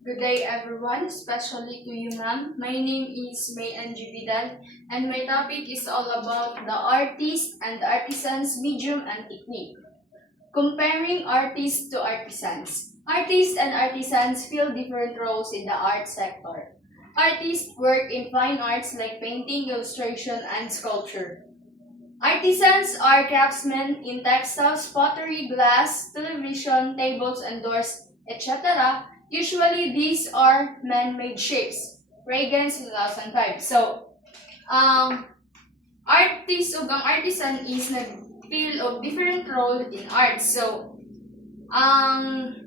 Good day everyone, especially to you ma'am. My name is May Angie Vidal and my topic is all about the artist and the artisan's medium and technique. Comparing artists to artisans. Artists and artisans fill different roles in the art sector. Artists work in fine arts like painting, illustration, and sculpture. Artisans are craftsmen in textiles, pottery, glass, television, tables, and doors, etc. Usually, these are man-made shapes. Reagan's 2005. So, artist o ang artisan is nag-fill of different role in art. So, ang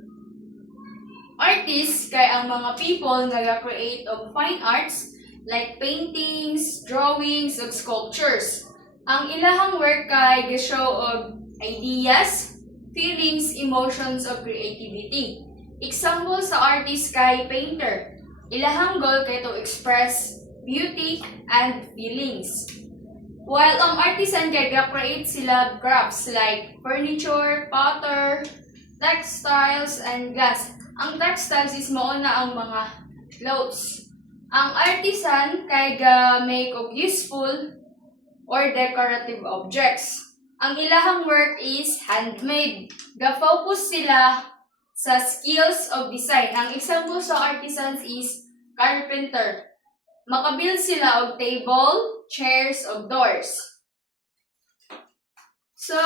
artist kay ang mga people nag-create of fine arts like paintings, drawings, ug sculptures. Ang ilahang work kay ga-show of ideas, feelings, emotions, of creativity. Example sa artist kay painter. Ilahang goal kay to express beauty and feelings. While ang artisan kay ga-create sila crafts like furniture, potter, textiles, and glass. Ang textiles is mauna ang mga clothes. Ang artisan kay ga-make of useful or decorative objects. Ang ilahang work is handmade. Ga-focus sila sa skills of design. Ang example sa artisans is carpenter. Makabuild sila og table, chairs, og doors. So,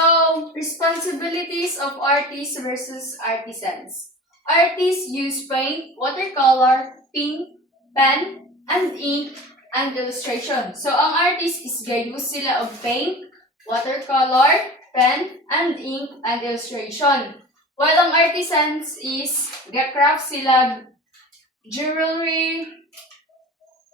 responsibilities of artists versus artisans. Artists use paint, watercolor, pen, and ink, and illustration. So, ang artist is use sila of paint, watercolor, pen, and ink, and illustration. While ang artisans is ga-craft sila jewelry,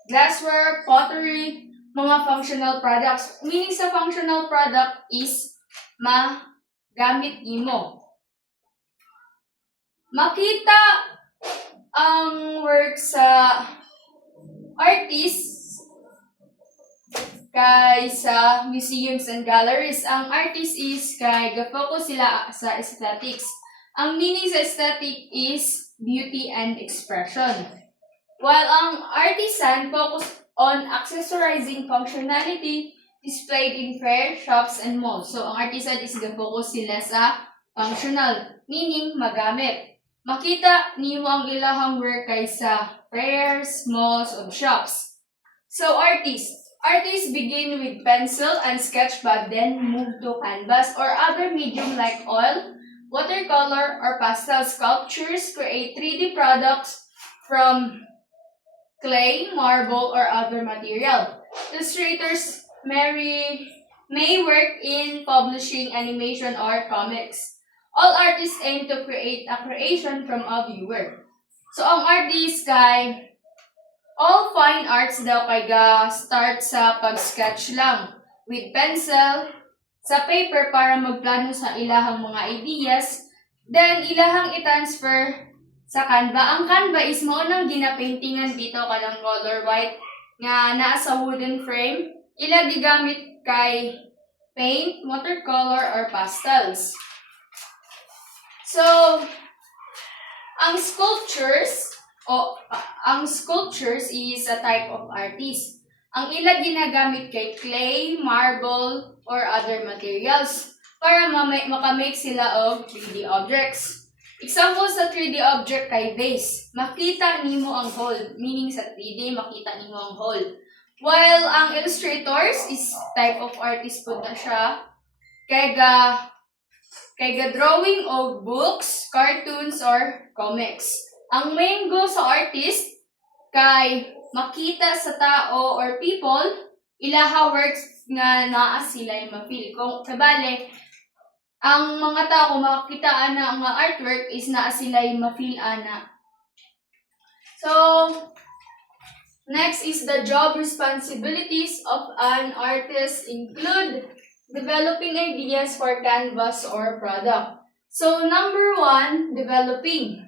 glassware, pottery, mga functional products. Meaning sa functional product is magamit nimo. Makita ang work sa artist kay sa museums and galleries. Ang artist is kay ga-focus sila sa aesthetics. Ang meaning sa aesthetic is beauty and expression. While ang artisan focus on accessorizing functionality displayed in fair, shops, and malls. So, ang artisan is ga-focus sila sa functional, meaning magamit. Makita niyo ang ilahang work kay sa fairs, malls, or shops. So, Artists begin with pencil and sketch but then move to canvas or other medium like oil, watercolor, or pastel. Sculptures create 3D products from clay, marble, or other material. Illustrators may work in publishing, animation, or comics. All artists aim to create a creation from a viewer. So, ang artist kay all fine arts daw kay ga-start sa pag-sketch lang with pencil sa paper para magplano sa ilahang mga ideas. Then, ilahang i-transfer sa Canva. Ang Canva is mo nang ginapaintingan dito kanang color white nga naa sa wooden frame. Ila gigamit kay paint, watercolor, or pastels. So, ang sculptures is a type of artist. Ang ila ginagamit kay clay, marble, or other materials para makamake sila og 3D objects. Example sa 3D object kay vase. Makita nimo ang hole. Meaning sa 3D, makita nimo ang hole. While ang illustrators is type of artist po na siya. Kay ga drawing og books, cartoons, or comics. Ang main goal sa artist kay makita sa tao or people ilaha works nga naa sila yung ma-feel. Kung kabali, ang mga tao makakita ana ang artwork is naa sila yung ma-feel ana. So, next is the job responsibilities of an artist include developing ideas for canvas or product. So, number 1, developing.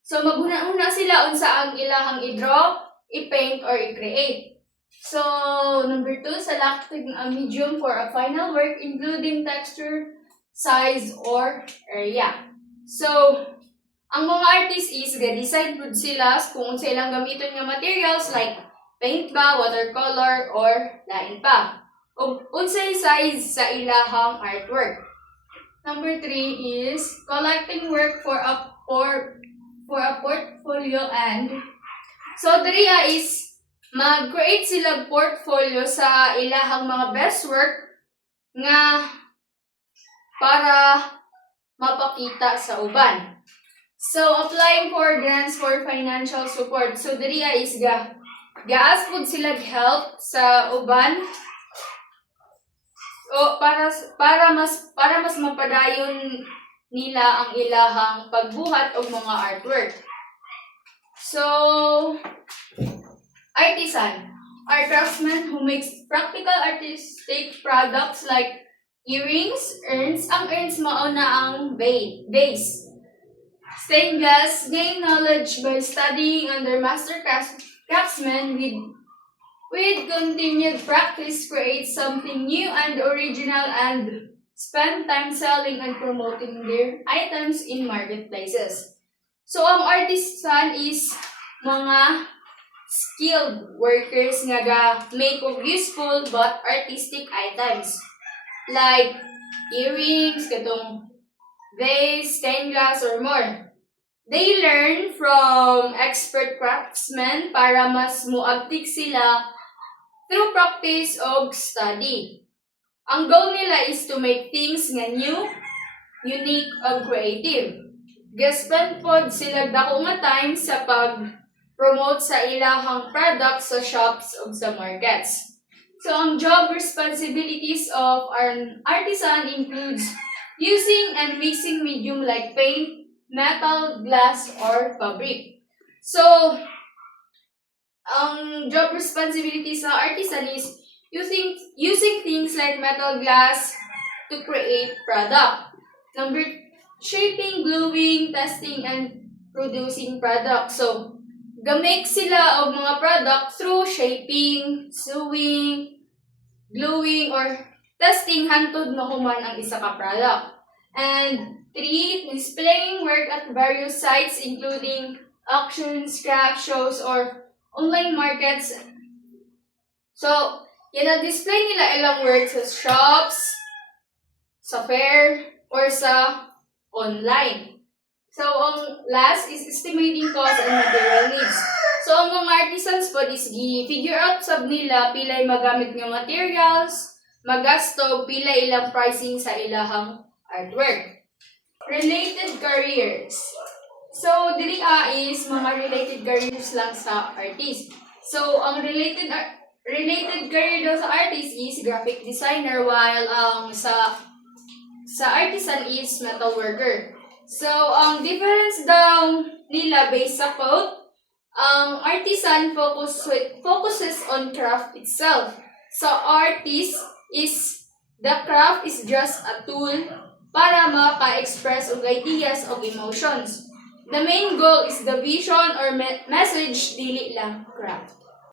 So, maghuna-una sila unsa ang ilahang i-draw, i-paint, or i-create. So, number 2, selecting a medium for a final work including texture, size, or area. So, Ang mga artist is ga-decide pud sila kung unsa ilang gamiton nga materials like paint ba, watercolor, or lain pa. Ug unsay size sa ilahang artwork. Number 3 is collecting work for a portfolio and so diri is mag-create sila portfolio sa ilahang mga best work nga para mapakita sa uban. So, applying for grants for financial support. So, diri is ga-ask pud sila help sa uban o para mas mapadayon nila ang ilahang pagbuhat og mga artwork. So, artisan are craftsmen who makes practical artistic products like earrings, urns. Ang urns mao na ang base. Stained glass gain knowledge by studying under master craftsmen with continued practice create something new and original and spend time selling and promoting their items in marketplaces. So ang artisan is mga skilled workers nga ga-make of useful but artistic items like earrings, katong vase, stained glass, or more. They learn from expert craftsmen para mas muabtik sila through practice o study. Ang goal nila is to make things nga new, unique, and creative. Gaspend pod sila dako nga time sa pag-promote sa ilahang products sa shops o sa markets. So, ang job responsibilities of an artisan includes using and mixing medium like paint, metal, glass, or fabric. So, ang job responsibilities ng artisan is using things like metal, glass to create product. Number, shaping, gluing, testing, and producing product. So, gamit sila og mga product through shaping, sewing, gluing, or testing hantod mahuman ang isa ka product. And 3, displaying work at various sites including auctions, craft shows, or online markets. So, display nila ilang work sa shops, sa fair, or sa online. So, ang last is estimating cost and material needs. So, ang mga artisans po is figure out sab nila pilay magamit nga materials, magasto, pila ilang pricing sa ilahang artwork. Related careers. So, dili is mga related careers lang sa artist. So, ang related career daw sa artist is graphic designer while sa artisan is metal worker. So, ang difference daw nila based sa quote, ang artisan focuses on craft itself. So, artist is the craft is just a tool para maka-express og ideas o emotions. The main goal is the vision or message, dili lang craft.